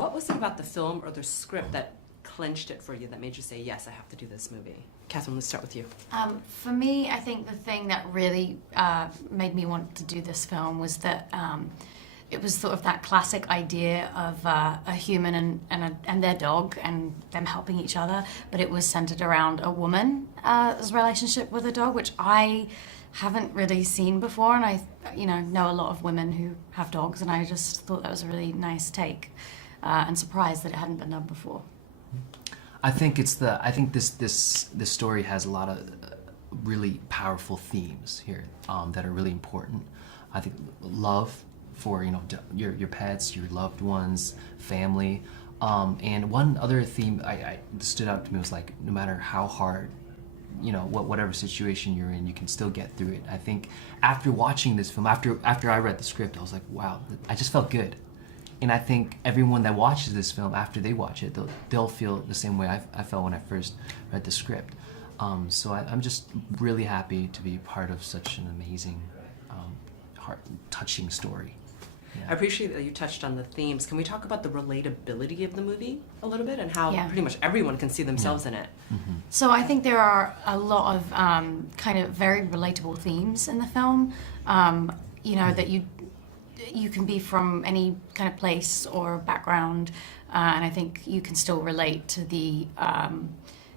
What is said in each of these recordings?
what was it about the film or the script that clinched it for you, that made you say, yes, I have to do this movie? Kathryn, let's start with you. For me, I think the thing that really made me want to do this film was that it was sort of that classic idea of a human and their dog and them helping each other, but it was centered around a woman's relationship with a dog, which I haven't really seen before, and I know a lot of women who have dogs, and I just thought that was a really nice take, and surprised that it hadn't been done before. I think this story has a lot of really powerful themes here that are really important. I think love for your pets, your loved ones, family, and one other theme I stood out to me was like, no matter how hard, whatever situation you're in, you can still get through it. I think after watching this film, after I read the script, I was like, wow, I just felt good. And I think everyone that watches this film, after they watch it, they'll feel the same way I felt when I first read the script. So I'm just really happy to be part of such an amazing, heart-touching story. Yeah. I appreciate that you touched on the themes. Can we talk about the relatability of the movie a little bit, and how pretty much everyone can see themselves in it? Mm-hmm. So I think there are a lot of kind of very relatable themes in the film, that you can be from any kind of place or background, and I think you can still relate to the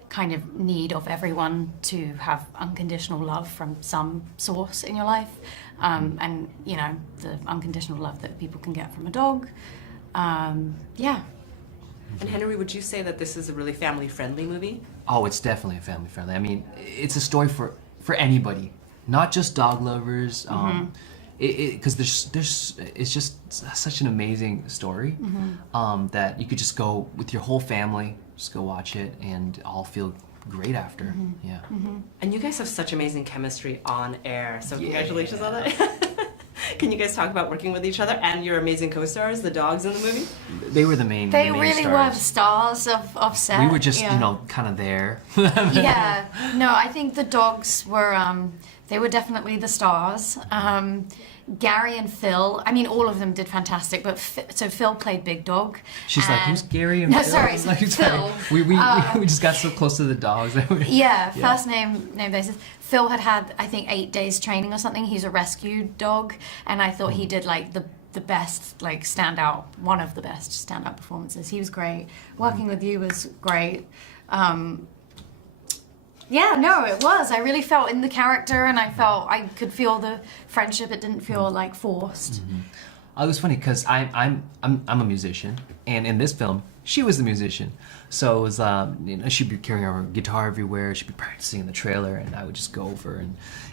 kind of need of everyone to have unconditional love from some source in your life, and the unconditional love that people can get from a dog. Yeah. And Henry, would you say that this is a really family-friendly movie? Oh, it's definitely a family-friendly. I mean, it's a story for anybody, not just dog lovers. Because it's just such an amazing story that you could just go with your whole family, just go watch it, and all feel great after. Yeah. And you guys have such amazing chemistry on air, so congratulations on that. Can you guys talk about working with each other and your amazing co-stars, the dogs in the movie? They were the main. They main really stars. were the stars of set. We were just kind of there. Yeah. No, I think the dogs were. They were definitely the stars. Gary and Phil, I mean, all of them did fantastic, but so Phil played Big Dog. She's like, who's Gary and no, Phil? Sorry, like, Phil. We just got so close to the dogs. First name basis. Phil had, I think, 8 days training or something. He's a rescue dog, and I thought he did like the best, like standout, one of the best standout performances. He was great. Working with you was great. Yeah, no, it was. I really felt in the character, and I could feel the friendship. It didn't feel like forced. It was funny because I'm a musician, and in this film, she was the musician. So it was she'd be carrying her guitar everywhere. She'd be practicing in the trailer, and I would just go over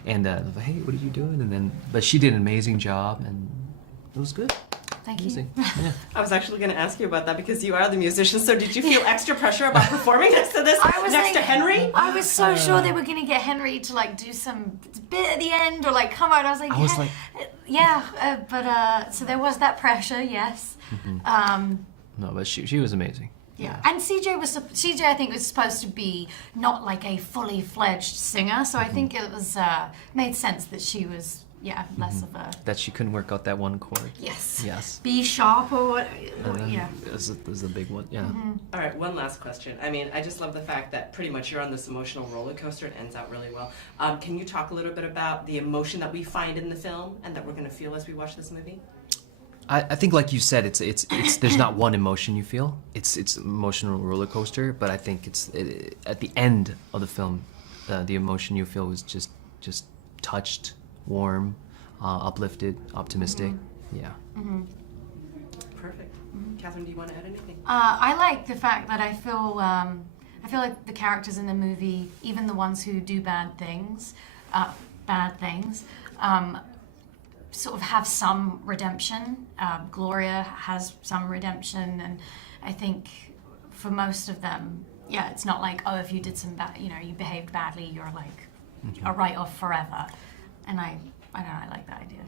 and like, hey, what are you doing? But she did an amazing job, and it was good. Thank you. Yeah. I was actually going to ask you about that because you are the musician. So did you feel extra pressure about performing next to this, next to Henry? I was so sure they were going to get Henry to like do some bit at the end or like come out. I was like, so there was that pressure, yes. No, but she was amazing. Yeah, and CJ I think was supposed to be not like a fully fledged singer, so I think it was made sense that she was. Yeah, less of a... That she couldn't work out that one chord. Yes. Yes. B sharp or what, yeah. It was a big one, yeah. All right, one last question. I mean, I just love the fact that pretty much you're on this emotional roller coaster. It ends out really well. Can you talk a little bit about the emotion that we find in the film and that we're going to feel as we watch this movie? I think, like you said, it's there's not one emotion you feel. It's emotional roller coaster, but I think at the end of the film, the emotion you feel was just touched, warm, uplifted, optimistic. Yeah. Perfect. Kathryn, do you want to add anything? I like the fact that I feel like the characters in the movie, even the ones who do bad things, sort of have some redemption. Gloria has some redemption, and I think for most of them, it's not like, oh, if you did some bad, you behaved badly, you're like a write-off forever. And I don't know, I like that idea.